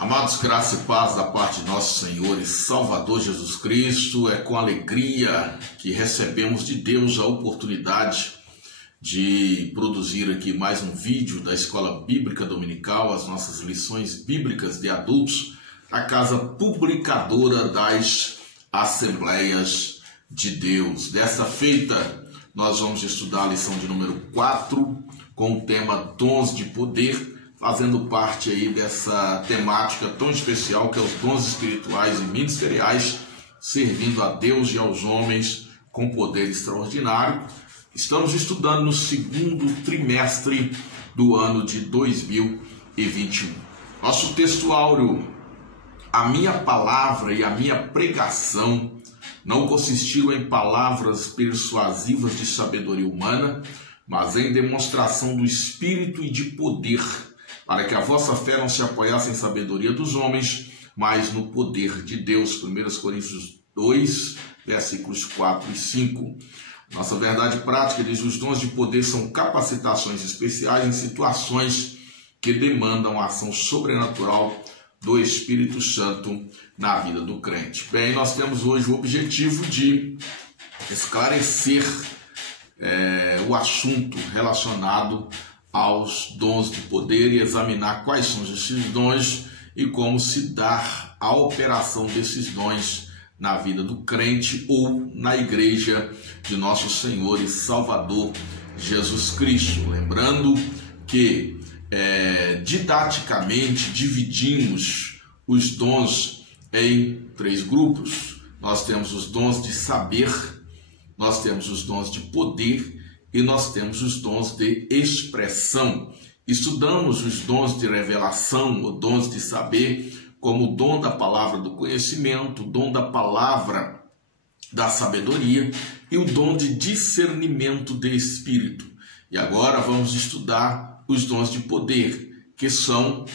Amados, graça e paz da parte de nosso Senhor e Salvador Jesus Cristo. É com alegria que recebemos de Deus a oportunidade de produzir aqui mais um vídeo da Escola Bíblica Dominical, as nossas lições bíblicas de adultos, a casa publicadora das Assembleias de Deus. Dessa feita, nós vamos estudar a lição de número 4, com o tema Dons de Poder, fazendo parte aí dessa temática tão especial que é os dons espirituais e ministeriais, servindo a Deus e aos homens com poder extraordinário. Estamos estudando no segundo trimestre do ano de 2021. Nosso texto áureo: a minha palavra e a minha pregação não consistiram em palavras persuasivas de sabedoria humana, mas em demonstração do Espírito e de poder, para que a vossa fé não se apoiasse em sabedoria dos homens, mas no poder de Deus. 1 Coríntios 2, versículos 4 e 5. Nossa verdade prática diz: os dons de poder são capacitações especiais em situações que demandam a ação sobrenatural do Espírito Santo na vida do crente. Bem, nós temos hoje o objetivo de esclarecer o assunto relacionado aos dons de poder e examinar quais são esses dons e como se dar a operação desses dons na vida do crente ou na igreja de nosso Senhor e Salvador Jesus Cristo. Lembrando que didaticamente dividimos os dons em 3 grupos. Nós temos os dons de saber, nós temos os dons de poder e nós temos os dons de expressão. Estudamos os dons de revelação, ou dons de saber, como o dom da palavra do conhecimento, o dom da palavra da sabedoria e o dom de discernimento de espírito. E agora vamos estudar os dons de poder, que são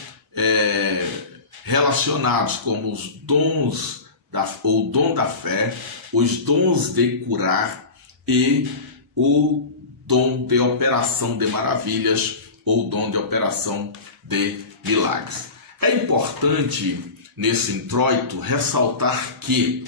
relacionados como os dons ou dom da fé, os dons de curar e o dom de operação de maravilhas ou dom de operação de milagres. É importante nesse introito ressaltar que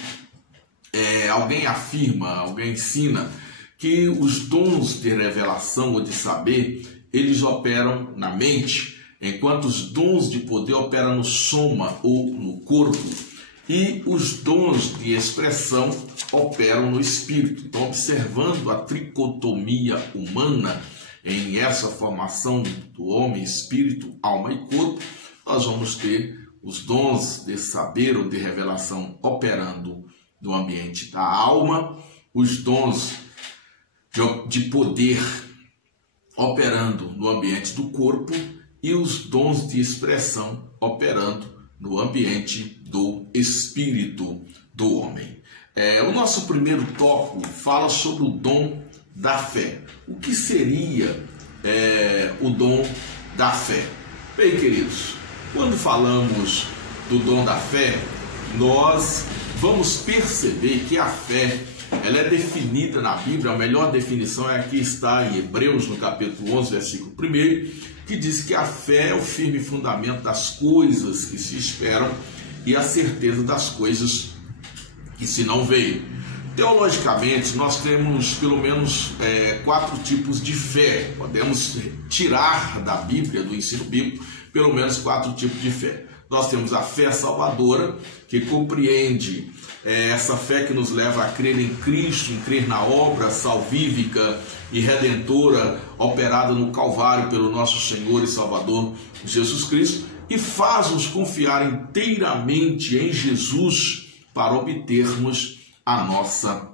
alguém afirma, alguém ensina que os dons de revelação ou de saber, eles operam na mente, enquanto os dons de poder operam no soma ou no corpo, e os dons de expressão operam no espírito. Então, observando a tricotomia humana em essa formação do homem, espírito, alma e corpo, nós vamos ter os dons de saber ou de revelação operando no ambiente da alma, os dons de poder operando no ambiente do corpo e os dons de expressão operando no ambiente do espírito do homem. O nosso primeiro tópico fala sobre o dom da fé. O que seria o dom da fé? Bem, queridos, quando falamos do dom da fé, nós vamos perceber que a fé ela é definida na Bíblia. A melhor definição é a que está em Hebreus, no capítulo 11, versículo 1, que diz que a fé é o firme fundamento das coisas que se esperam e a certeza das coisas que se não veem. Teologicamente, nós temos pelo menos 4 tipos de fé. Podemos tirar da Bíblia, do ensino bíblico, pelo menos 4 tipos de fé. Nós temos a fé salvadora, que compreende essa fé que nos leva a crer em Cristo, em crer na obra salvífica e redentora operada no Calvário pelo nosso Senhor e Salvador Jesus Cristo, e faz-nos confiar inteiramente em Jesus para obtermos a nossa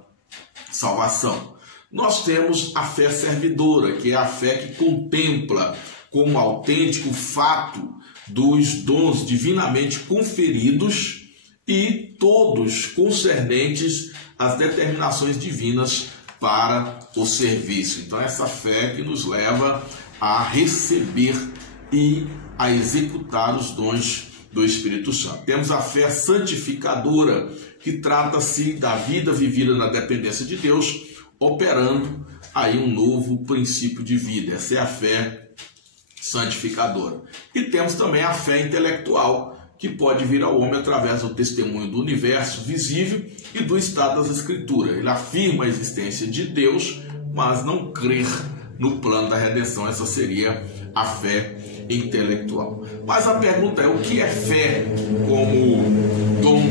salvação. Nós temos a fé servidora, que é a fé que contempla como autêntico o fato dos dons divinamente conferidos e todos concernentes às determinações divinas para o serviço. Então, essa fé que nos leva a receber e a executar os dons do Espírito Santo. Temos a fé santificadora, que trata-se da vida vivida na dependência de Deus, operando aí um novo princípio de vida. Essa é a fé santificadora. E temos também a fé intelectual, que pode vir ao homem através do testemunho do universo visível e do estado das Escrituras. Ele afirma a existência de Deus, mas não crer no plano da redenção. Essa seria a fé intelectual. Mas a pergunta é: o que é fé como dom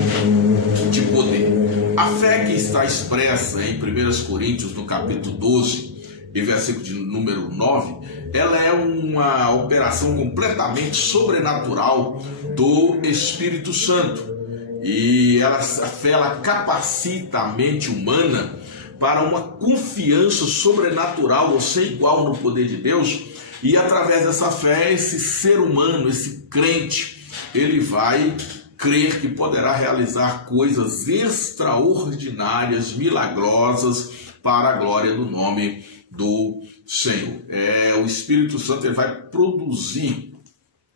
de poder? A fé que está expressa em 1 Coríntios, no capítulo 12, e versículo de número 9, ela é uma operação completamente sobrenatural do Espírito Santo. E a fé capacita a mente humana para uma confiança sobrenatural ou sem igual no poder de Deus. E através dessa fé, esse ser humano, esse crente, ele vai crer que poderá realizar coisas extraordinárias, milagrosas, para a glória do nome do Senhor. O Espírito Santo, ele vai produzir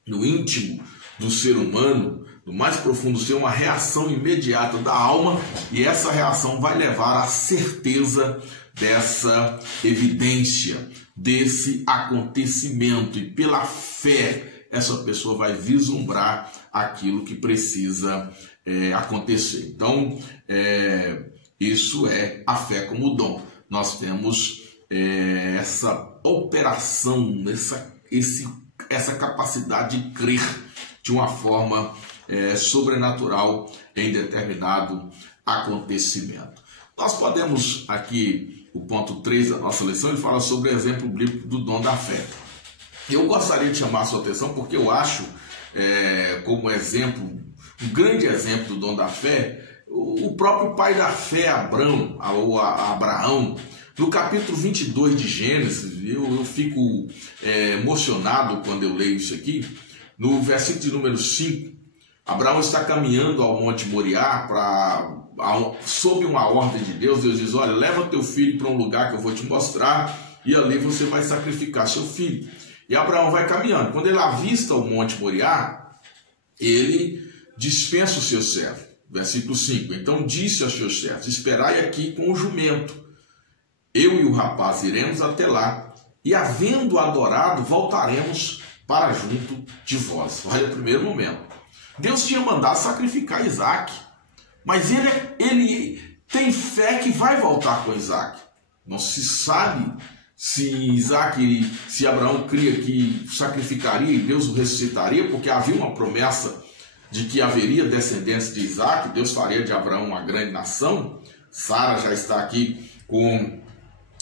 no íntimo do ser humano, no mais profundo ser, uma reação imediata da alma, e essa reação vai levar à certeza dessa evidência, desse acontecimento, e pela fé essa pessoa vai vislumbrar aquilo que precisa acontecer. Então, isso é a fé como dom. Nós temos essa operação, essa capacidade de crer de uma forma sobrenatural em determinado acontecimento. Nós podemos aqui, o ponto 3 da nossa lição, ele fala sobre o exemplo bíblico do dom da fé. Eu gostaria de chamar a sua atenção porque eu acho como exemplo, um grande exemplo do dom da fé, o próprio pai da fé, Abraão. No capítulo 22 de Gênesis, eu fico emocionado quando eu leio isso aqui. No versículo de número 5, Abraão está caminhando ao Monte Moriá sob uma ordem de Deus. Deus diz: olha, leva teu filho para um lugar que eu vou te mostrar, e ali você vai sacrificar seu filho. E Abraão vai caminhando. Quando ele avista o Monte Moriá, ele dispensa o seu servo. Versículo 5. Então disse aos seus servos: esperai aqui com o jumento. Eu e o rapaz iremos até lá, e havendo adorado, voltaremos para junto de vós. Olha o primeiro momento. Deus tinha mandado sacrificar Isaac, mas ele tem fé que vai voltar com Isaac. Não se sabe se Abraão cria que sacrificaria e Deus o ressuscitaria, porque havia uma promessa de que haveria descendentes de Isaac. Deus faria de Abraão uma grande nação. Sara já está aqui com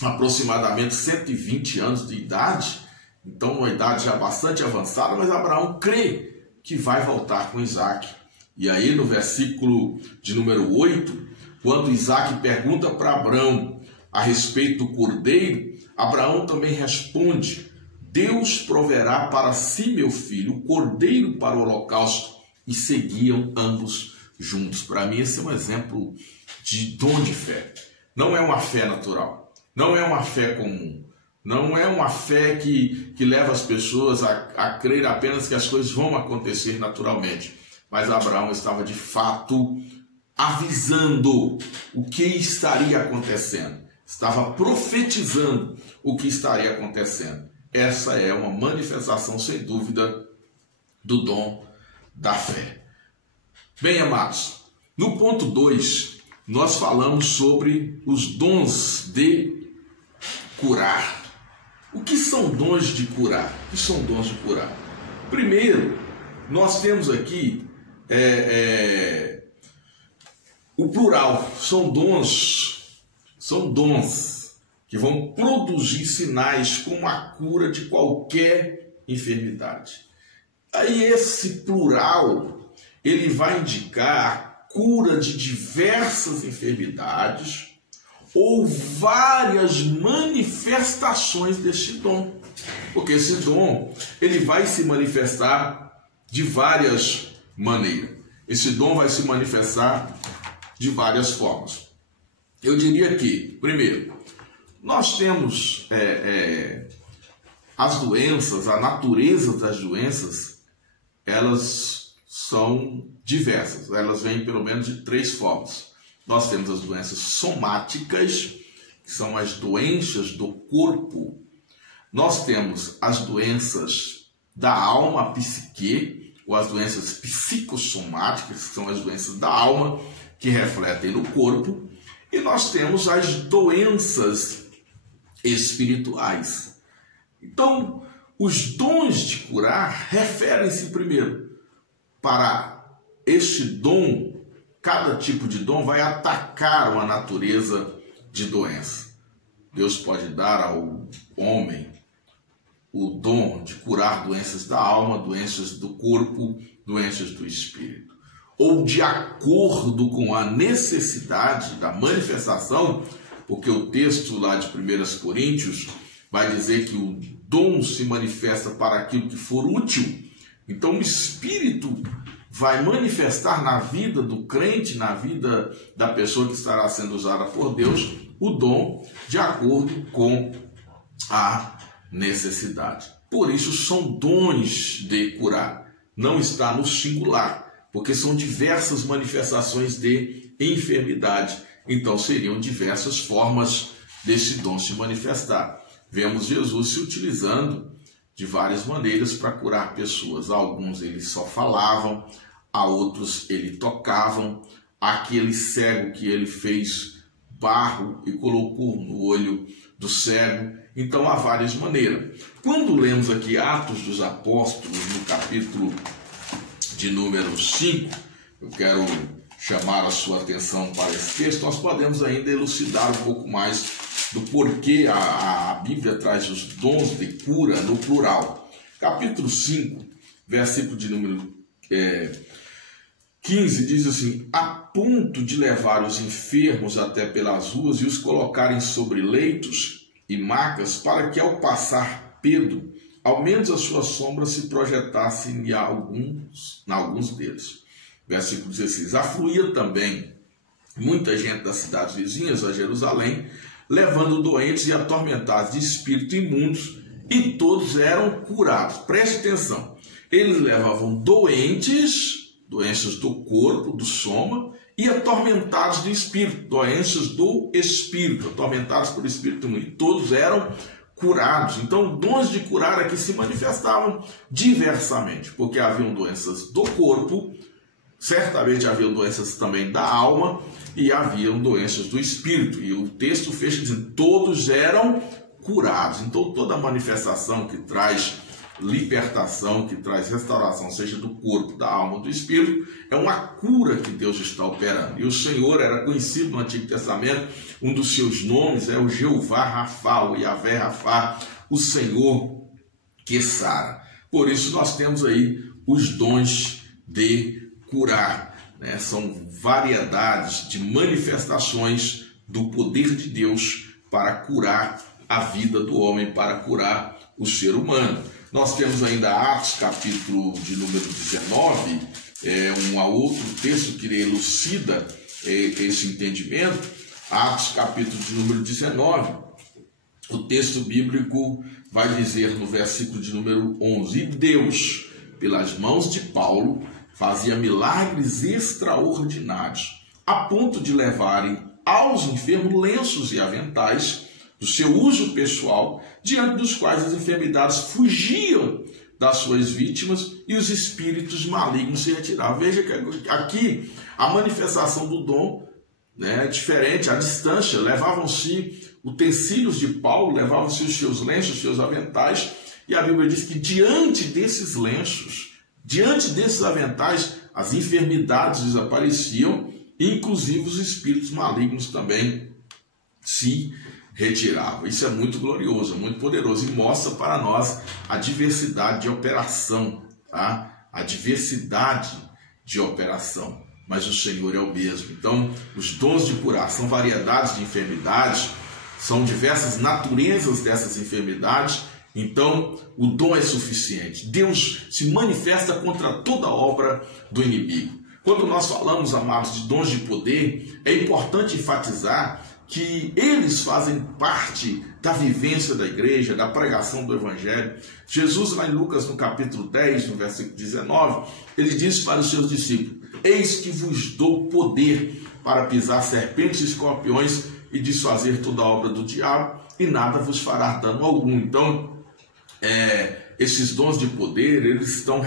aproximadamente 120 anos de idade, então uma idade já bastante avançada, mas Abraão crê que vai voltar com Isaac. E aí no versículo de número 8, quando Isaac pergunta para Abraão a respeito do cordeiro, Abraão também responde: Deus proverá para si, meu filho, o cordeiro para o holocausto. E seguiam ambos juntos. Para mim esse é um exemplo de dom de fé. Não é uma fé natural, não é uma fé comum, não é uma fé que leva as pessoas a crer apenas que as coisas vão acontecer naturalmente. Mas Abraão estava de fato avisando o que estaria acontecendo, estava profetizando o que estaria acontecendo. Essa é uma manifestação, sem dúvida, do dom da fé. Bem, amados, no ponto 2, nós falamos sobre os dons de curar. O que são dons de curar? O que são dons de curar? Primeiro, nós temos aqui o plural. São dons que vão produzir sinais como a cura de qualquer enfermidade. Aí esse plural, ele vai indicar a cura de diversas enfermidades ou várias manifestações deste dom. Porque esse dom, ele vai se manifestar de várias maneiras. Esse dom vai se manifestar de várias formas. Eu diria que, primeiro, nós temos as doenças, a natureza das doenças, elas são diversas, elas vêm pelo menos de 3 formas. Nós temos as doenças somáticas, que são as doenças do corpo. Nós temos as doenças da alma, a psique, ou as doenças psicossomáticas, que são as doenças da alma, que refletem no corpo, e nós temos as doenças espirituais. Então, os dons de curar referem-se primeiro para este dom. Cada tipo de dom vai atacar uma natureza de doença. Deus pode dar ao homem o dom de curar doenças da alma, doenças do corpo, doenças do espírito. Ou de acordo com a necessidade da manifestação, porque o texto lá de 1 Coríntios vai dizer que o dom se manifesta para aquilo que for útil. Então o Espírito vai manifestar na vida do crente, na vida da pessoa que estará sendo usada por Deus, o dom de acordo com a necessidade. Por isso são dons de curar. Não está no singular, porque são diversas manifestações de enfermidade. Então seriam diversas formas desse dom se manifestar. Vemos Jesus se utilizando de várias maneiras para curar pessoas. A alguns ele só falavam, a outros ele tocavam. Aquele cego que ele fez barro e colocou no olho do cego. Então há várias maneiras. Quando lemos aqui Atos dos Apóstolos, no capítulo de número 5, eu quero chamar a sua atenção para esse texto, nós podemos ainda elucidar um pouco mais do porquê a Bíblia traz os dons de cura no plural. Capítulo 5, versículo de número 15, diz assim: a ponto de levar os enfermos até pelas ruas e os colocarem sobre leitos e macas, para que ao passar Pedro, ao menos a sua sombra se projetasse em alguns deles. Versículo 16, afluía também muita gente das cidades vizinhas a Jerusalém, levando doentes e atormentados de espírito imundos, e todos eram curados. Preste atenção, eles levavam doentes, doenças do corpo, do soma, e atormentados de espírito, doenças do espírito, atormentados por espírito imundo, e todos eram curados. Então, dons de curar aqui se manifestavam diversamente, porque haviam doenças do corpo, certamente haviam doenças também da alma, e haviam doenças do espírito. E o texto fecha dizendo: todos eram curados. Então, toda manifestação que traz libertação, que traz restauração, seja do corpo, da alma, do espírito, é uma cura que Deus está operando. E o Senhor era conhecido no Antigo Testamento, um dos seus nomes é o Jeová Rafá, o Yahvé Rafá, o Senhor que sara. Por isso nós temos aí os dons de curar, né? São variedades de manifestações do poder de Deus para curar a vida do homem, para curar o ser humano. Nós temos ainda Atos, capítulo de número 19, um outro texto que elucida esse entendimento. Atos, capítulo de número 19, o texto bíblico vai dizer no versículo de número 11: e Deus, pelas mãos de Paulo, fazia milagres extraordinários, a ponto de levarem aos enfermos lenços e aventais do seu uso pessoal, diante dos quais as enfermidades fugiam das suas vítimas e os espíritos malignos se retiravam. Veja que aqui a manifestação do dom, né, é diferente, à distância. Levavam-se utensílios de Paulo, levavam-se os seus lenços, os seus aventais, e a Bíblia diz que diante desses lenços, diante desses aventais, as enfermidades desapareciam, inclusive os espíritos malignos também se retiravam. Isso é muito glorioso, muito poderoso, e mostra para nós a diversidade de operação, tá? A diversidade de operação, mas o Senhor é o mesmo. Então, os dons de curar são variedades de enfermidades, são diversas naturezas dessas enfermidades. Então, o dom é suficiente. Deus se manifesta contra toda obra do inimigo. Quando nós falamos, amados, de dons de poder, é importante enfatizar que eles fazem parte da vivência da igreja, da pregação do evangelho. Jesus, lá em Lucas, no capítulo 10, no versículo 19, ele diz para os seus discípulos: eis que vos dou poder para pisar serpentes e escorpiões e desfazer toda a obra do diabo, e nada vos fará dano algum. Então, esses dons de poder, eles estão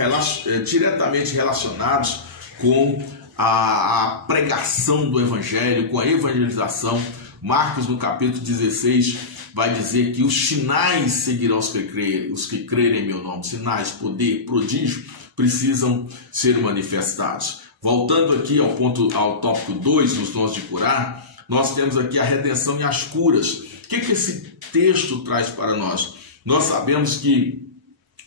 diretamente relacionados com a pregação do Evangelho, com a evangelização. Marcos, no capítulo 16, vai dizer que os sinais seguirão os que crerem em meu nome. Sinais, poder, prodígio precisam ser manifestados. Voltando aqui ao tópico 2, os dons de curar, nós temos aqui a redenção e as curas. O que esse texto traz para nós? Nós sabemos que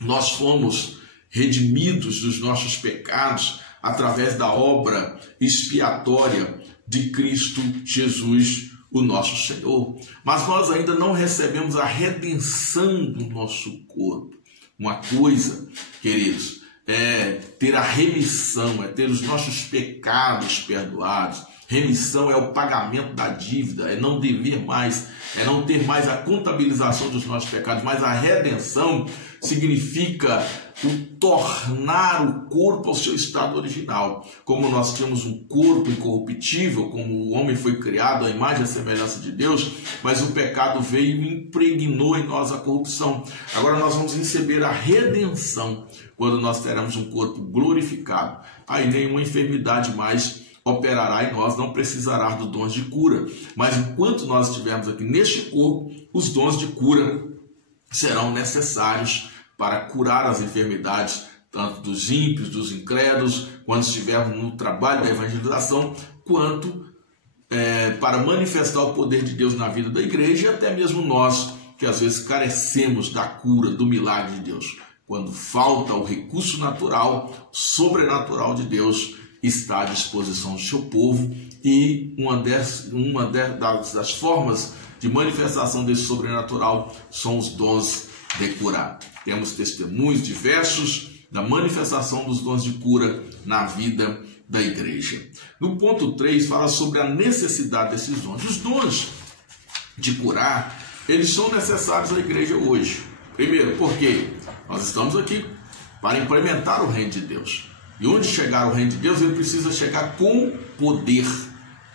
nós fomos redimidos dos nossos pecados através da obra expiatória de Cristo Jesus, o nosso Senhor. Mas nós ainda não recebemos a redenção do nosso corpo. Uma coisa, queridos, é ter a remissão, é ter os nossos pecados perdoados. Remissão é o pagamento da dívida, é não dever mais, é não ter mais a contabilização dos nossos pecados, mas a redenção significa o tornar o corpo ao seu estado original. Como nós tínhamos um corpo incorruptível, como o homem foi criado à imagem e à semelhança de Deus, mas o pecado veio e impregnou em nós a corrupção. Agora nós vamos receber a redenção quando nós teremos um corpo glorificado. Aí nenhuma enfermidade mais operará em nós, não precisará dos dons de cura. Mas enquanto nós estivermos aqui neste corpo, os dons de cura serão necessários para curar as enfermidades, tanto dos ímpios, dos incrédulos, quando estivermos no trabalho da evangelização, quanto para manifestar o poder de Deus na vida da igreja, e até mesmo nós, que às vezes carecemos da cura, do milagre de Deus. Quando falta o recurso natural, sobrenatural de Deus, está à disposição do seu povo, e uma das formas de manifestação desse sobrenatural são os dons de curar. Temos testemunhos diversos da manifestação dos dons de cura na vida da igreja. No ponto 3, fala sobre a necessidade desses dons. Os dons de curar, eles são necessários à igreja hoje. Primeiro, porque nós estamos aqui para implementar o reino de Deus. E onde chegar o reino de Deus, ele precisa chegar com poder.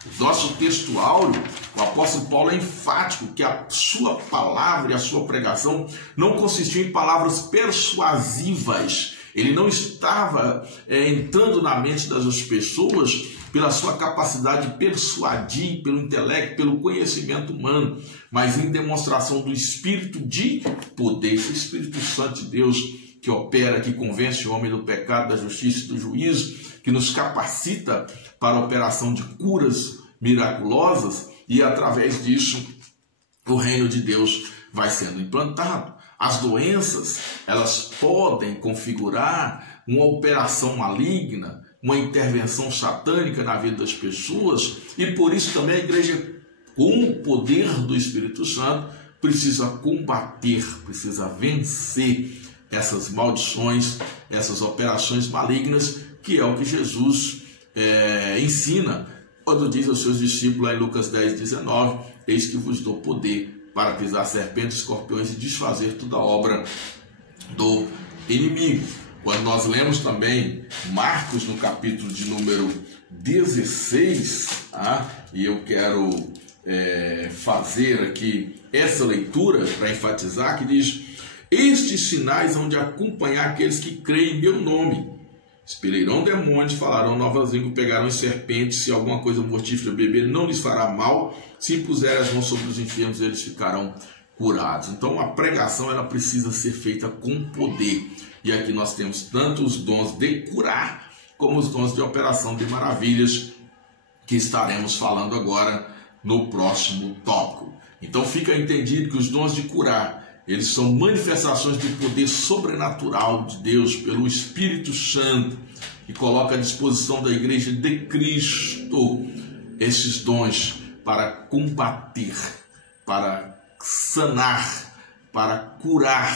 O nosso texto áureo, o apóstolo Paulo é enfático que a sua palavra e a sua pregação não consistiu em palavras persuasivas. Ele não estava entrando na mente das pessoas pela sua capacidade de persuadir, pelo intelecto, pelo conhecimento humano, mas em demonstração do Espírito de poder, esse Espírito Santo de Deus que opera, que convence o homem do pecado, da justiça e do juízo, que nos capacita para a operação de curas miraculosas, e através disso o reino de Deus vai sendo implantado. As doenças, elas podem configurar uma operação maligna, uma intervenção satânica na vida das pessoas, e por isso também a igreja, com o poder do Espírito Santo, precisa combater, precisa vencer essas maldições, essas operações malignas, que é o que Jesus ensina quando diz aos seus discípulos em Lucas 10:19: eis que vos dou poder para pisar serpentes, escorpiões e desfazer toda a obra do inimigo. Quando nós lemos também Marcos no capítulo de número 16, e eu quero fazer aqui essa leitura para enfatizar, que diz: estes sinais hão de acompanhar aqueles que creem em meu nome. Expelirão demônios, falarão novas línguas, pegarão serpentes, se alguma coisa mortífera beber, não lhes fará mal. Se impuserem as mãos sobre os enfermos, eles ficarão curados. Então a pregação ela precisa ser feita com poder. E aqui nós temos tanto os dons de curar, como os dons de operação de maravilhas, que estaremos falando agora no próximo tópico. Então fica entendido que os dons de curar, eles são manifestações de poder sobrenatural de Deus pelo Espírito Santo, que coloca à disposição da igreja de Cristo esses dons para combater, para sanar, para curar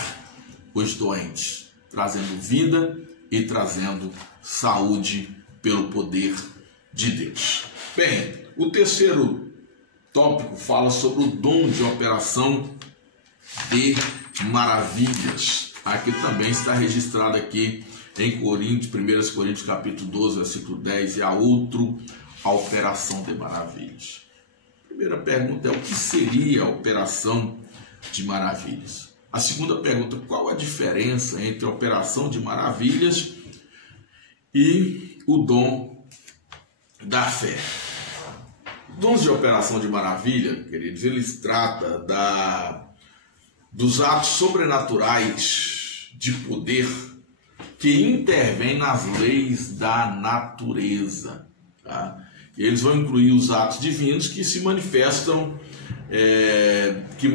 os doentes, trazendo vida e trazendo saúde pelo poder de Deus. Bem, o terceiro tópico fala sobre o dom de operação de maravilhas. Aqui também está registrado aqui em 1 Coríntios capítulo 12, versículo 10, e a operação de maravilhas. A primeira pergunta é: o que seria a operação de maravilhas? A segunda pergunta: qual a diferença entre a operação de maravilhas e o dom da fé? Dons de operação de maravilha, queridos, eles tratam dos atos sobrenaturais de poder que intervêm nas leis da natureza. Tá? Eles vão incluir os atos divinos que se manifestam,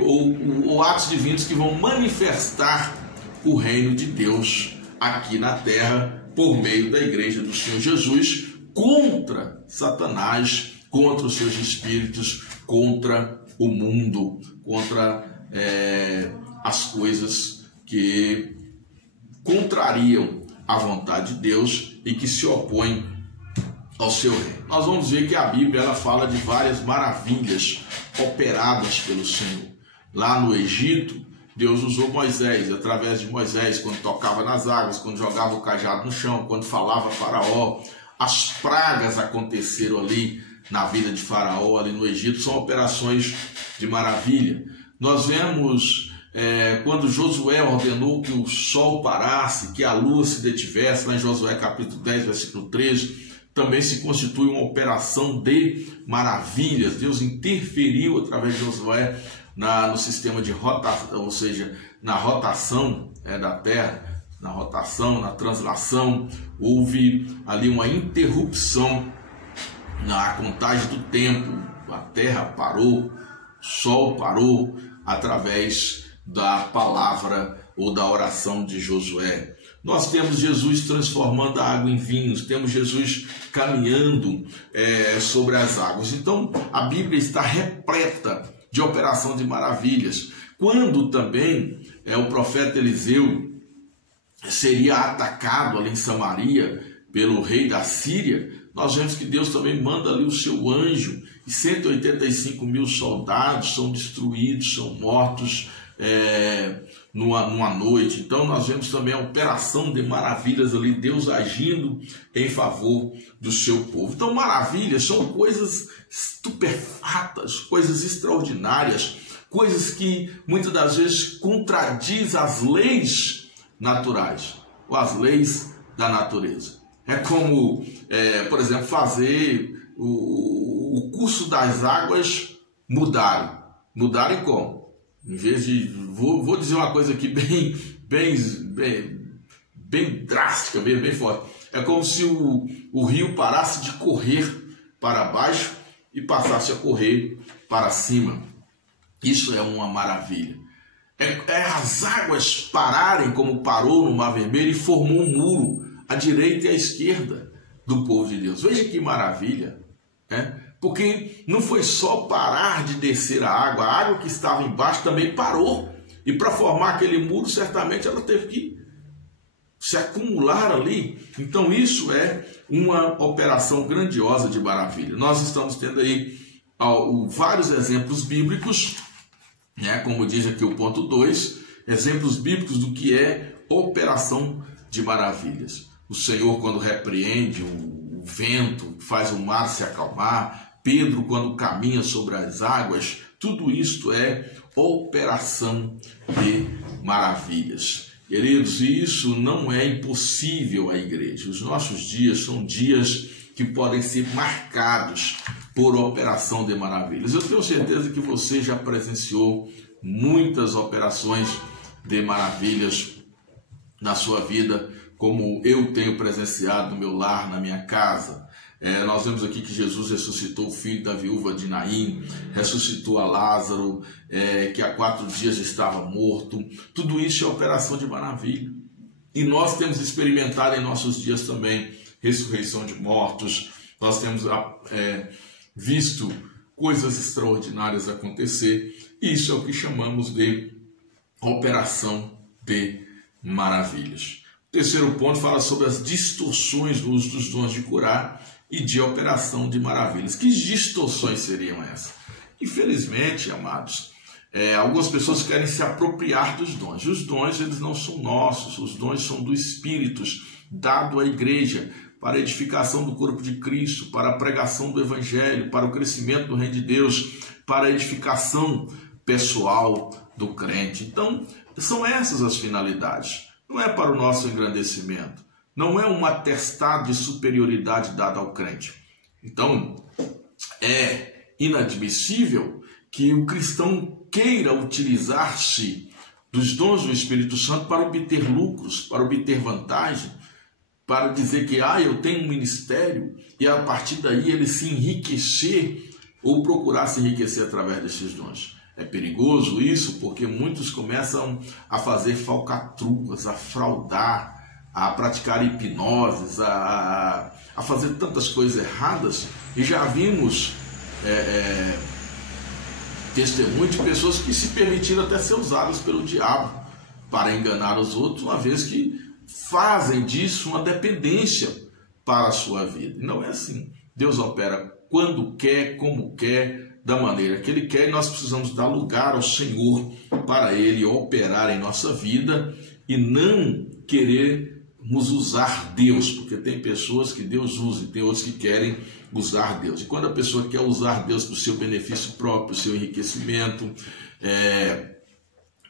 ou atos divinos que vão manifestar o reino de Deus aqui na terra por meio da igreja do Senhor Jesus contra Satanás, contra os seus espíritos, contra o mundo, contra as coisas que contrariam a vontade de Deus e que se opõem ao seu reino. Nós vamos ver que a Bíblia ela fala de várias maravilhas operadas pelo Senhor. Lá no Egito, Deus usou Moisés, através de Moisés, quando tocava nas águas, quando jogava o cajado no chão, quando falava a Faraó. As pragas aconteceram ali na vida de Faraó, ali no Egito, são operações de maravilha. Nós vemos quando Josué ordenou que o sol parasse, que a lua se detivesse, lá em Josué capítulo 10, versículo 13, também se constitui uma operação de maravilhas. Deus interferiu através de Josué no sistema de rotação, ou seja, na rotação da terra, na rotação, na translação. Houve ali uma interrupção na contagem do tempo. A terra parou, o sol parou através da palavra ou da oração de Josué. Nós temos Jesus transformando a água em vinhos, temos Jesus caminhando sobre as águas. Então, a Bíblia está repleta de operação de maravilhas. Quando também o profeta Eliseu seria atacado ali em Samaria pelo rei da Síria, nós vemos que Deus também manda ali o seu anjo e 185 mil soldados são destruídos, são mortos numa noite. Então nós vemos também a operação de maravilhas ali, Deus agindo em favor do seu povo. Então maravilhas são coisas estupefatas, coisas extraordinárias, coisas que muitas das vezes contradiz as leis naturais ou as leis da natureza. É como, por exemplo, fazer o curso das águas mudarem. Mudarem como? Em vez de... Vou dizer uma coisa aqui bem drástica, bem forte. É como se o rio parasse de correr para baixo e passasse a correr para cima. Isso é uma maravilha. As águas pararem como parou no Mar Vermelho e formou um muro à direita e à esquerda do povo de Deus. Veja que maravilha, porque não foi só parar de descer a água que estava embaixo também parou. E para formar aquele muro, certamente ela teve que se acumular ali. Então isso é uma operação grandiosa de maravilha. Nós estamos tendo aí vários exemplos bíblicos, como diz aqui o ponto 2, exemplos bíblicos do que é operação de maravilhas. O Senhor, quando repreende o vento, faz o mar se acalmar. Pedro, quando caminha sobre as águas. Tudo isto é operação de maravilhas. Queridos, isso não é impossível à igreja. Os nossos dias são dias que podem ser marcados por operação de maravilhas. Eu tenho certeza que você já presenciou muitas operações de maravilhas na sua vida, como eu tenho presenciado no meu lar, na minha casa. Nós vemos aqui que Jesus ressuscitou o filho da viúva de Naim, ressuscitou a Lázaro, que há 4 dias estava morto. Tudo isso é operação de maravilha. E nós temos experimentado em nossos dias também ressurreição de mortos. Nós temos visto coisas extraordinárias acontecer. E isso é o que chamamos de operação de maravilhas. O terceiro ponto fala sobre as distorções no uso dos dons de curar e de operação de maravilhas. Que distorções seriam essas? Infelizmente, amados, algumas pessoas querem se apropriar dos dons. Os dons, eles não são nossos, os dons são do Espírito, dado à igreja, para a edificação do corpo de Cristo, para a pregação do Evangelho, para o crescimento do reino de Deus, para a edificação pessoal do crente. Então, são essas as finalidades. Não é para o nosso engrandecimento. Não é um atestado de superioridade dado ao crente. Então, é inadmissível que o cristão queira utilizar-se dos dons do Espírito Santo para obter lucros, para obter vantagem, para dizer que eu tenho um ministério e a partir daí ele se enriquecer ou procurar se enriquecer através desses dons. É perigoso isso porque muitos começam a fazer falcatruas, a fraudar, a praticar hipnoses, a fazer tantas coisas erradas, e já vimos testemunho de pessoas que se permitiram até ser usadas pelo diabo para enganar os outros, uma vez que fazem disso uma dependência para a sua vida. E não é assim. Deus opera quando quer, como quer, da maneira que Ele quer, e nós precisamos dar lugar ao Senhor para Ele operar em nossa vida e não querermos usar Deus, porque tem pessoas que Deus usa e tem outros que querem usar Deus. E quando a pessoa quer usar Deus para o seu benefício próprio, para o seu enriquecimento,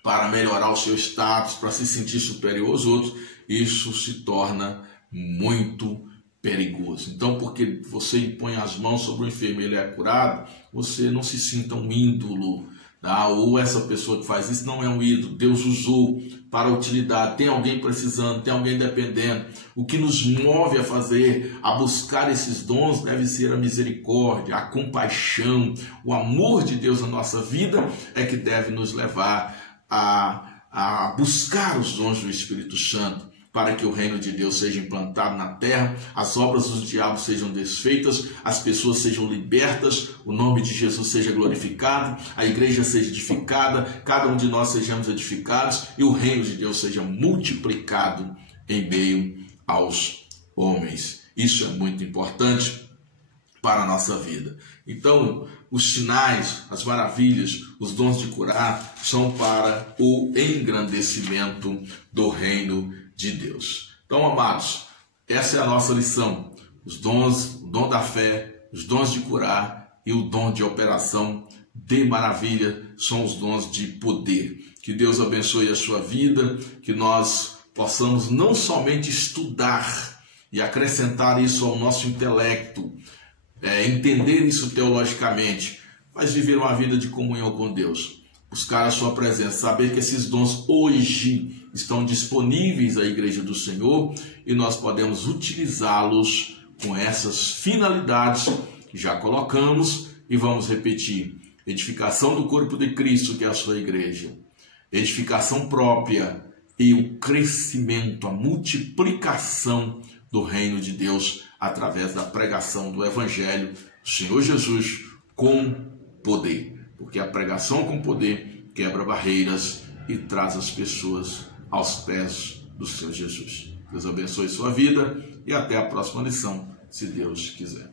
para melhorar o seu status, para se sentir superior aos outros, isso se torna muito perigoso. Então, porque você impõe as mãos sobre o enfermo e ele é curado, você não se sinta um ídolo, tá? Ou essa pessoa que faz isso não é um ídolo. Deus usou para utilidade. Tem alguém precisando, tem alguém dependendo. O que nos move a fazer, a buscar esses dons, deve ser a misericórdia, a compaixão, o amor de Deus na nossa vida é que deve nos levar a buscar os dons do Espírito Santo, para que o reino de Deus seja implantado na terra, as obras dos diabos sejam desfeitas, as pessoas sejam libertas, o nome de Jesus seja glorificado, a igreja seja edificada, cada um de nós sejamos edificados e o reino de Deus seja multiplicado em meio aos homens. Isso é muito importante para a nossa vida. Então, os sinais, as maravilhas, os dons de curar são para o engrandecimento do reino de Deus. Então, amados, essa é a nossa lição. Os dons, o dom da fé, os dons de curar e o dom de operação de maravilha são os dons de poder. Que Deus abençoe a sua vida, que nós possamos não somente estudar e acrescentar isso ao nosso intelecto, entender isso teologicamente, mas viver uma vida de comunhão com Deus, buscar a sua presença, saber que esses dons hoje estão disponíveis à Igreja do Senhor e nós podemos utilizá-los com essas finalidades que já colocamos e vamos repetir: edificação do corpo de Cristo, que é a sua igreja, edificação própria e o crescimento, a multiplicação do reino de Deus através da pregação do Evangelho do Senhor Jesus com poder, porque a pregação com poder quebra barreiras e traz as pessoas aos pés do Senhor Jesus. Deus abençoe sua vida e até a próxima lição, se Deus quiser.